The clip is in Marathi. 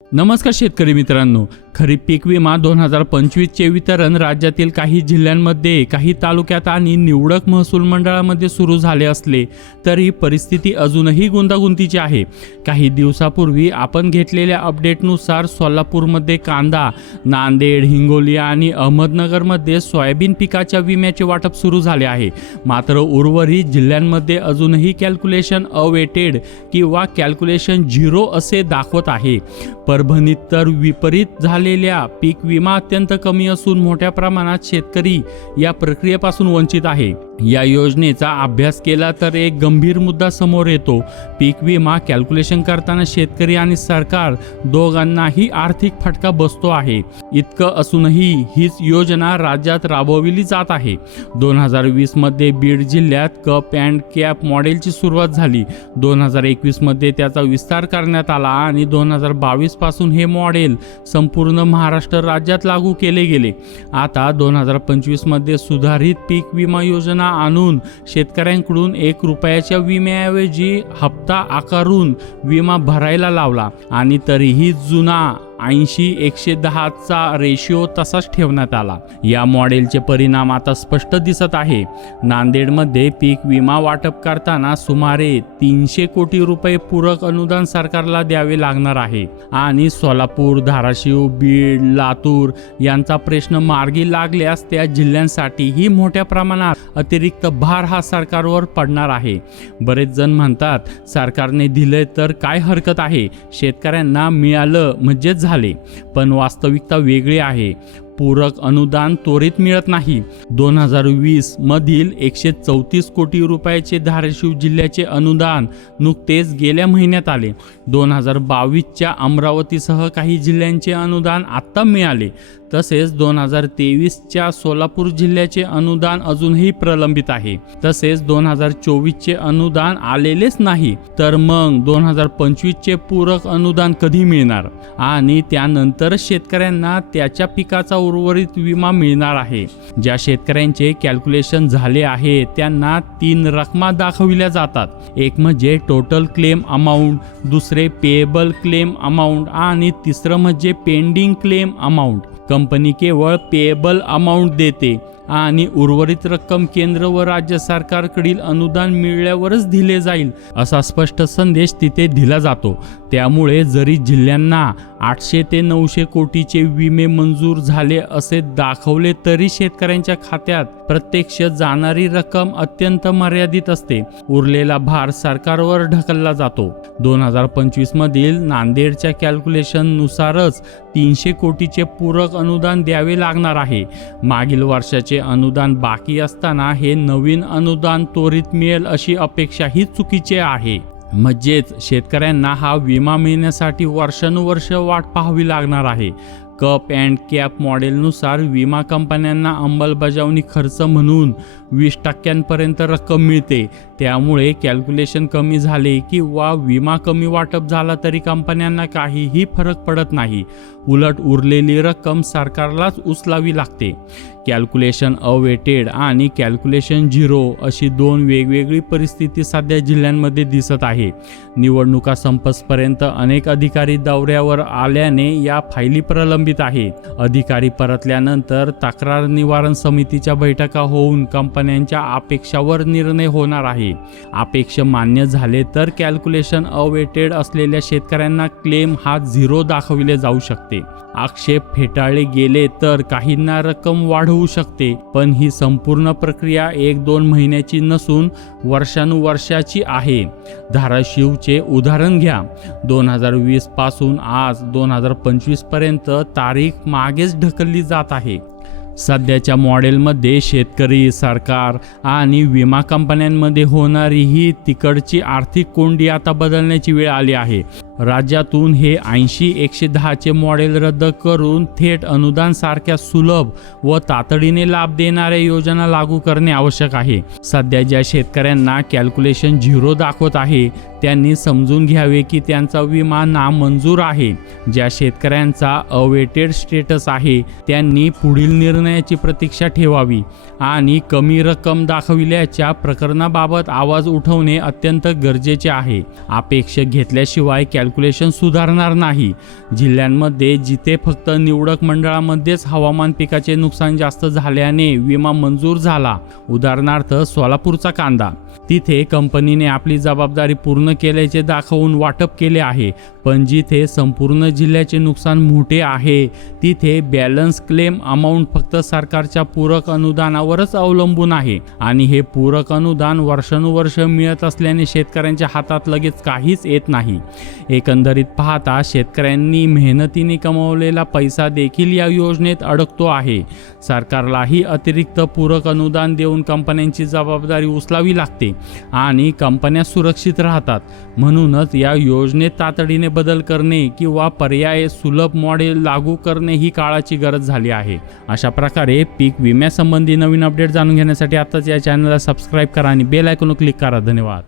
नमस्कार शेतकरी मित्रांनो, खरीप पीक विमा 2025चे वितरण राज्यातील काही जिल्ह्यांमध्ये, काही तालुक्यात आणि निवडक महसूल मंडळामध्ये सुरू झाले असले तरी परिस्थिती अजूनही गुंतागुंतीची आहे. काही दिवसापूर्वी आपण घेतलेल्या अपडेटनुसार सोलापूरमध्ये कांदा, नांदेड, हिंगोली आणि अहमदनगरमध्ये सोयाबीन पिकाच्या विम्याचे वाटप सुरू झाले आहे. मात्र उर्वरित जिल्ह्यांमध्ये अजूनही कॅल्क्युलेशन अवेटेड किंवा कॅल्क्युलेशन 0 असे दाखवत आहे. परभणीत तर विपरीत झालेल्या पीक विमा अत्यंत कमी असून मोठ्या प्रमाणात शेतकरी या प्रक्रियेपासून वंचित आहे. या योजनेचा अभ्यास केला तर एक गंभीर मुद्दा समोर येतो. पीक विमा कॅल्क्युलेशन करताना शेतकरी आणि सरकार दोघांनाही आर्थिक फटका बसतो आहे. इतकं असूनही हीच योजना राज्यात राबवली जात आहे. 2020 मध्ये बीड जिल्ह्यात कप अँड कॅप मॉडेलची सुरुवात झाली. 2021 मध्ये त्याचा विस्तार करण्यात आला आणि 2022 पासून हे मॉडेल संपूर्ण महाराष्ट्र राज्यात लागू केले गेले. आता 2025 मध्ये सुधारित पीक विमा योजना आणून शेतकऱ्यांकडून ₹1 विम्याऐवजी हप्ता आकारून विमा भरायला लावला आणि तरीही जुना 80-110चा रेशिओ तसाच ठेवण्यात आला. या मॉडेलचे परिणाम आता स्पष्ट दिसत आहे. नांदेडमध्ये पीक विमा वाटप करताना सुमारे ₹300 कोटी पूरक अनुदान सरकारला द्यावे लागणार आहे आणि सोलापूर, धाराशिव, बीड, लातूर यांचा प्रश्न मार्गी लागल्यास त्या जिल्ह्यांसाठीही मोठ्या प्रमाणात अतिरिक्त भार हा सरकारवर पडणार आहे. बरेच जण म्हणतात सरकारने दिले तर काय हरकत आहे, शेतकऱ्यांना मिळालं म्हणजे झाले. पण वास्तविकता वेगळी आहे. पूरक अनुदान त्वरित मिळत नाही. 2020 मधील ₹134 कोटी धाराशिव जिल्ह्याचे अनुदान नुकतेच गेल्या महिन्यात आले. 2022च्या अमरावतीसह काही जिल्ह्यांचे अनुदान आत्ता मिळाले. तसेच 2023च्या सोलापूर जिल्ह्याचे अनुदान अजूनही प्रलंबित आहे. तसेच 2024चे अनुदान आलेलेच नाही. तर मग 2025चे पूरक अनुदान कधी मिळणार आणि त्यानंतर शेतकऱ्यांना त्याच्या पिकाचा उर्वरित विमा मिळणार आहे. ज्या शेतकऱ्यांचे कॅल्क्युलेशन झाले आहे त्यांना 3 रकमा दाखविल्या जातात. एक म्हणजे टोटल क्लेम अमाऊंट, दुसरे पेएबल क्लेम अमाऊंट आणि तिसरं म्हणजे पेंडिंग क्लेम अमाऊंट. कंपनी केवळ पेएबल अमाऊंट देते आणि उर्वरित रक्कम केंद्र व राज्य सरकारकडील अनुदान मिळाल्यावरच दिले जाईल असा स्पष्ट संदेश तिथे दिला जातो. त्यामुळे जरी जिल्ह्यांना 800 ते 900 कोटीचे विमे मंजूर झाले असे दाखवले तरी शेतकऱ्यांच्या खात्यात प्रत्यक्ष जाणारी रक्कम अत्यंत मर्यादित असते. उरलेला भार सरकारवर ढकलला जातो. 2025 मधील नांदेडच्या कॅल्क्युलेशन नुसारच 300 कोटीचे पूरक अनुदान द्यावे लागणार आहे. मागील वर्षाचे अनुदान बाकी असताना हे नवीन अनुदान त्वरित मिळेल अशी अपेक्षा ही चुकीची आहे. म्हणजेच शेतकऱ्यांना हा विमा मिळण्यासाठी वर्षानुवर्ष वाट पाहावी लागणार आहे. कप अँड कॅप मॉडेलनुसार विमा कंपन्यांना अंमलबजावणी खर्च म्हणून 20% रक्कम मिळते. त्यामुळे कॅल्क्युलेशन कमी झाले किंवा विमा कमी वाटप झाला तरी कंपन्यांना काहीही फरक पडत नाही. उलट उरलेली रक्कम सरकारलाच उचलावी लागते. कॅल्क्युलेशन अवेटेड आणि कॅल्क्युलेशन 0 अशी 2 वेगवेगळी परिस्थिती सध्या जिल्ह्यांमध्ये दिसत आहे. निवडणुका संपसपर्यंत अनेक अधिकारी दौऱ्यावर आल्याने या फायली प्रलंबित आहे. अधिकारी परतल्यानंतर तक्रार निवारण समितीच्या बैठका होऊन कंपन्यांच्या अपेक्षावर निर्णय होणार आहे. अपेक्षा मान्य झाले तर कॅल्क्युलेशन अवेटेड असलेल्या शेतकऱ्यांना क्लेम हा 0 दाखविले जाऊ शकते. आक्षेप फेटाळले गेले तर काहींना रक्कम वाढवू शकते. पण ही संपूर्ण प्रक्रिया 1-2 महिन्याची नसून वर्षानुवर्षाची आहे. धाराशिवचे उदाहरण घ्या. 2020 पासून आज 2025 पर्यंत तारीख मागेच ढकलली जात आहे. सध्याच्या मॉडेलमध्ये शेतकरी, सरकार आणि विमा कंपन्यांमध्ये होणारी ही तिकडची आर्थिक कोंडी आता बदलण्याची वेळ आली आहे. राज्यातून हे 80-110चे मॉडेल रद्द करून थेट अनुदान सारख्या सुलभ व तातडीने लाभ देणाऱ्या योजना लागू करणे आवश्यक आहे. सध्या ज्या शेतकऱ्यांना कॅल्क्युलेशन 0 दाखवत आहे त्यांनी समजून घ्यावे की त्यांचा विमा नामंजूर आहे. ज्या शेतकऱ्यांचा अवेटेड स्टेटस आहे त्यांनी पुढील निर्णयाची प्रतीक्षा ठेवावी आणि कमी रक्कम दाखविल्याच्या प्रकरणाबाबत आवाज उठवणे अत्यंत गरजेचे आहे. अपेक्षा घेतल्याशिवाय कॅल्क्युलेशन सुधारणार नाही। जिल्ह्यांमध्ये जिथे फक्त निवडक मंडळामध्येच हवामान पिकाचे नुकसान जास्त झाल्याने विमा मंजूर झाला, उदाहरणार्थ सोलापूरचा कांदा, तिथे कंपनीने आपली जबाबदारी पूर्ण केल्याचे दाखवून वाटप केले आहे। पण जिथे संपूर्ण जिल्ह्याचे नुकसान मोठे आहे तिथे बॅलन्स क्लेम अमाउंट फक्त सरकारच्या पूरक अनुदानावरच अवलंबून आहे आणि हे पूरक अनुदान वर्षानुवर्ष मिळत असल्याने शेतकऱ्यांच्या हातात लगेच काहीच येत नाही। एकंदरीत पाहता शेतकऱ्यांनी मेहनतीने कमवलेला पैसा देखील या योजनेत अडकतो आहे। सरकारलाही अतिरिक्त पूरक अनुदान देऊन कंपन्यांची जबाबदारी उचलावी लागते आणि कंपन्या सुरक्षित राहतात। म्हणूनच या योजनेत तातडीने बदल करणे किंवा पर्याय सुलभ मॉडेल लागू करणे ही काळाची गरज झाली आहे। अशा प्रकारे पीक विम्यासंबंधी नवीन अपडेट जाणून घेण्यासाठी आताच या चॅनलला सबस्क्राईब करा आणि बेल आयकॉनवर क्लिक करा। धन्यवाद।